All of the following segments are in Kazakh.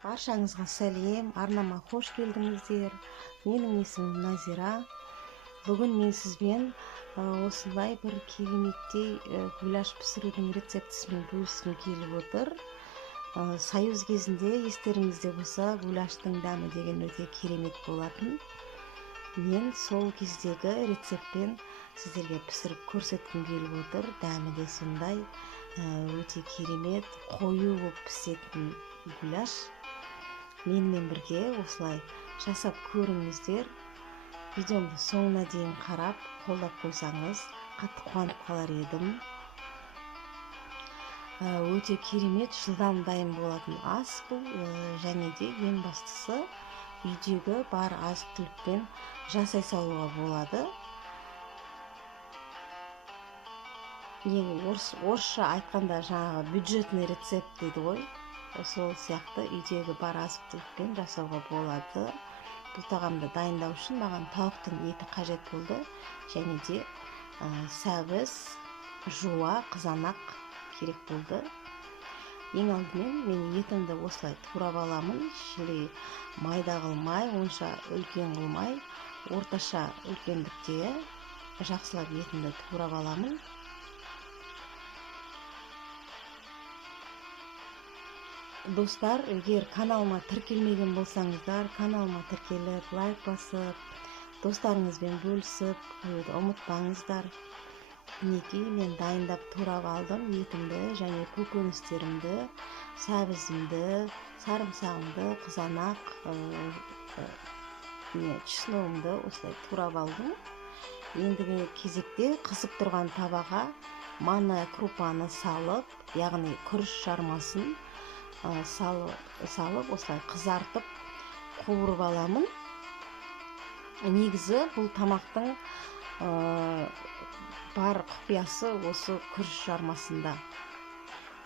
Баршаңызға сәлем, арнама қош келдіңіздер. Менің есімім Назира. Бүгін мен сізбен осылай бір кереметтей гуляш пісірудің рецептісімен бөліскім келіп отыр. Союз кезінде естеріңізде болса, гуляштың дәмі деген өте керемет болатын. Мен сол кездегі рецептпен сіздерге пісіріп көрсеткім келіп отыр. Дәмі де сондай өте керемет, қою болып пісетін гуляш. Менімен бірге осылай жасап көріңіздер. Видеомды соңына дейін қарап, қолдап қойсаңыз, қатты қуанып қалар едім. Өте керемет, жылдам дайын болатын ас бұл, және де ең бастысы үйдегі бар азық-түлікпен жасай салуға болады. Орысша айтқанда жаңағы бюджетный рецепт дейді ғой. Сол сияқты үйдегі бар азық-түлікпен жасауға болады. Бұл тағамды дайындау үшін маған тауықтың еті қажет болды, және де сәбіз, жуа, қызанақ керек болды. Ең алдымен мен етімді осылай турап аламын. Шілей майда қылмай, онша үлкен қылмай, орташа үлкендікте жақсылап етімді турап аламын. Достар, егер каналыма тіркелмеген болсаңыздар, каналыма тіркеліп, лайк басып, достарыңызбен бөлісіп қоюды ұмытпаңыздар. Мінекей, мен дайындап турап алдым етімді және көкөністерімді, сәбізімді, сарымсағымды, қызанақ, чесногымды осылай турап алдым. Ендігі кезекте қызып тұрған табаға манная крупаны салып, яғни күріш жармасын салып, осылай қызартып қуырып аламын. Негізі бұл тамақтың бар құпиясы осы күріш жармасында.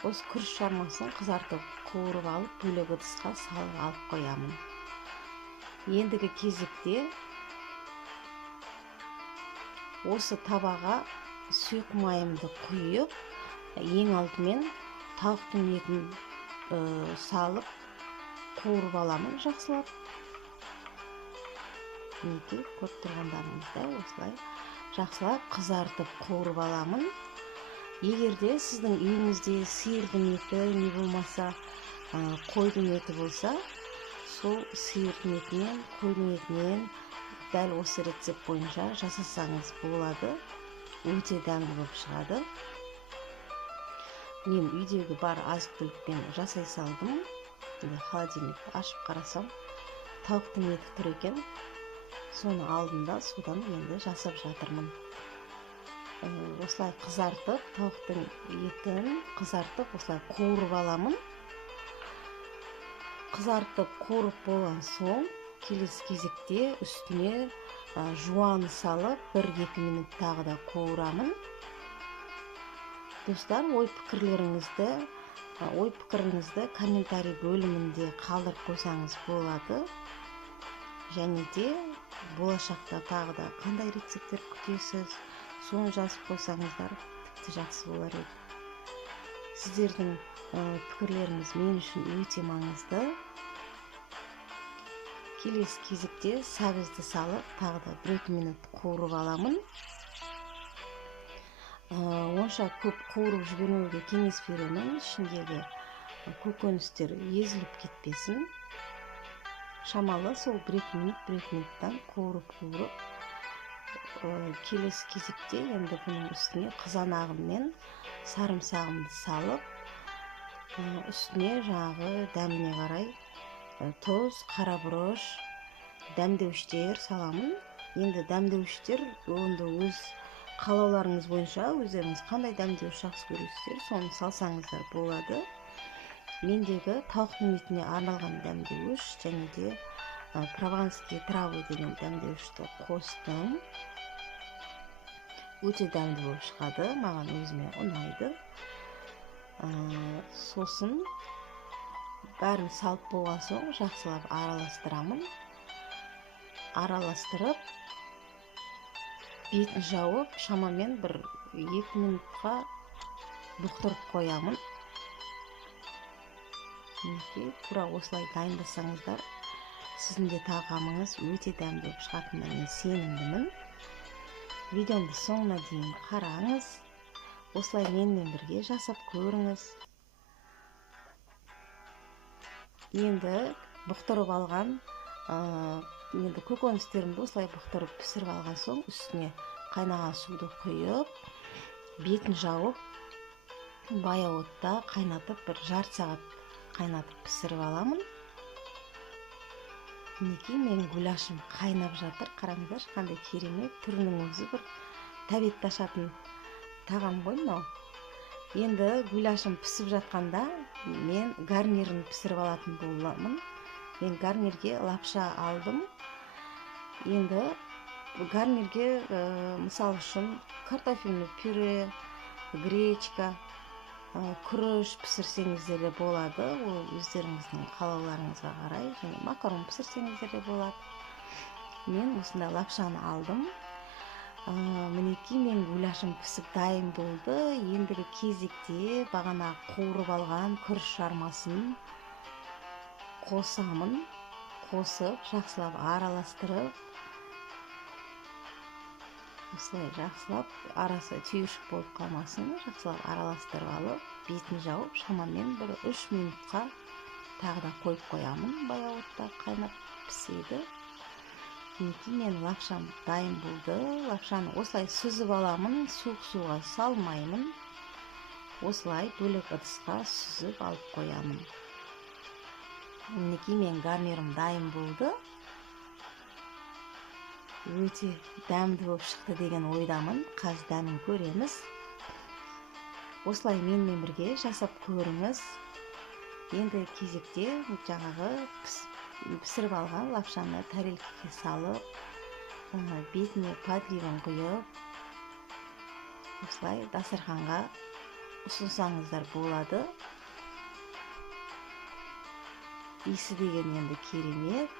Осы күріш жармасын қызартып қуырып алып, бөлек ыдысқа салып алып қоямын. Ендігі кезекте осы табаға сұйық майымды құйып, ең алдымен тауықтың етін салып қуырып аламын жақсылап. Неге көріп тұрғандарыңызда осылай жақсылап қызартып қуырып аламын. Егерде сіздің үйіңізде сиырдың еті, не болмаса қойдың еті болса, сол сиырдың етінен, қойдың етінен дәл осы рецепт бойынша жасасаңыз болады. Өте дәмді болып шығады. Мен үйдегі бар азық-түлікпен жасай салдым. Холодильникті ашып қарасам, тауықтың еті тұр екен. Соны алдым да судан енді жасап жатырмын. Осылай қызартып, тауықтың етін қызартып, осылай қуырып аламын. Қызартып қуырып болған соң, келесі кезекте үстіне жуаны салып, 1-2 минут тағы да қуырамын. Достар, ой пікіріңізді комментарий бөлімінде қалдырып қойсаңыз болады. Және де болашақта тағы да қандай рецепттер күтесіз, соны жазып қойсаңыздар тіпті жақсы болар еді. Сіздердің пікірлеріңіз мен үшін өте маңызды. Келесі кезекте сәбізді салып, тағы да 1-2 минут қуырып аламын. Онша көп қуырып жібермеуге кеңес беремін. Ішіндегі көкөністер езіліп кетпесін. Шамалы сол 1-2 минуттан қуырып. Келесі кезекте енді бұның үстіне қызанағым мен сарымсағымды салып, үстіне жаңағы дәміне қарай тұз, қарабұрыш, дәмдеуіштер саламын. Енді дәмдеуіштер онда өз қалауларыңыз бойынша өздеріңіз қандай дәмдеуіш жақсы көресіздер, соны салсаңыздар болады. Мендегі тауықтың етіне арналған дәмдеуіш және де прованский травы деген дәмдеуішті қостым. Өте дәмді болып шығады, маған өзіме ұнайды. Сосын бәрін салып болған соң жақсылап араластырамын. Араластырып, бетін жауып, шамамен 1-2 минутқа бұқтырып қоямын. мінекей тура осылай дайындасаңыздар, сіздің де тағамыңыз өте дәмді болып шығатынына мен сенімдімін. Видеомды соңына дейін қараңыз, осылай менімен бірге жасап көріңіз. Енді бұқтырып алған енді көкөністерімді осылай бұқтырып пісіріп алған соң, үстіне қайнаған суды құйып, бетін жауып, баяу отта қайнатып, бір жарты сағат қайнатып пісіріп аламын. Мінекей менің гуляшым қайнап жатыр. Қараңыздар, қандай керемет, түрінің өзі бір тәбетті ашатын тағам ғой мынау. Енді гуляшым пісіп жатқанда мен гарнирін пісіріп алатын боламын. Мен гарнирге лапша алдым. Енді гарнирге мысал үшін картофельный пюре, гречка, күріш пісірсеңіздер де болады, ол өздеріңіздің қалауларыңызға қарай, және макарон пісірсеңіздер де болады. Мен осындай лапшаны алдым. Мінекей мен гуляшым пісіп дайын болды. Ендігі кезекте бағана қуырып алған күріш жармасын қосамын. Қосып, жақсылап араластырып, осылай жақсылап, арасы түйіршік болып қалмасын, жақсылап араластырып алып, бетін жауып, шамамен бір 3 минутқа тағы да қойып қоямын. Баяу отта қайнап піседі. Мінекей мен лапшам дайын болды. Лапшаны осылай сүзіп аламын, суық суға салмаймын. Осылай бөлек ыдысқа сүзіп алып қоямын. Мінекей мен гарнирім дайын болды. Өте дәмді болып шықты деген ойдамын. Қазір дәмін көреміз. Осылай менімен бірге жасап көріңіз. Енді кезекте жаңағы пісіріп алған лапшаны тарелкаға салып, бетіне подливын құйып, осылай дастарханға ұсынсаңыздар болады. Иісі деген енді керемет.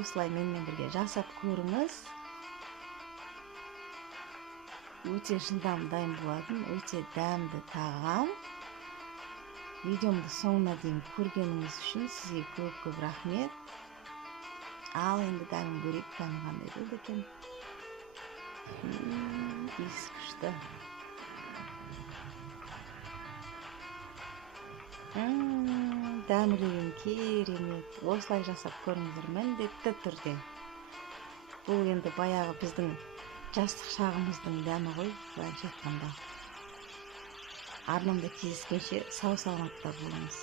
Осылай менімен бірге жасап көріңіз. Өте жылдам дайын болатын, өте дәмді тағам. Видеомды соңына дейін көргеніңіз үшін сізге көп рахмет. Ал енді дәмін көрейік, дәмі қандай болды екен. Иісі күшті. Дәмі деген керемет. Осылай жасап көріңіздер міндетті түрде. Бұл енді баяғы біздің жастық шағымыздың дәмі ғой, былайша айтқанда. Арнамда кездескенше сау саламатта болыңыз.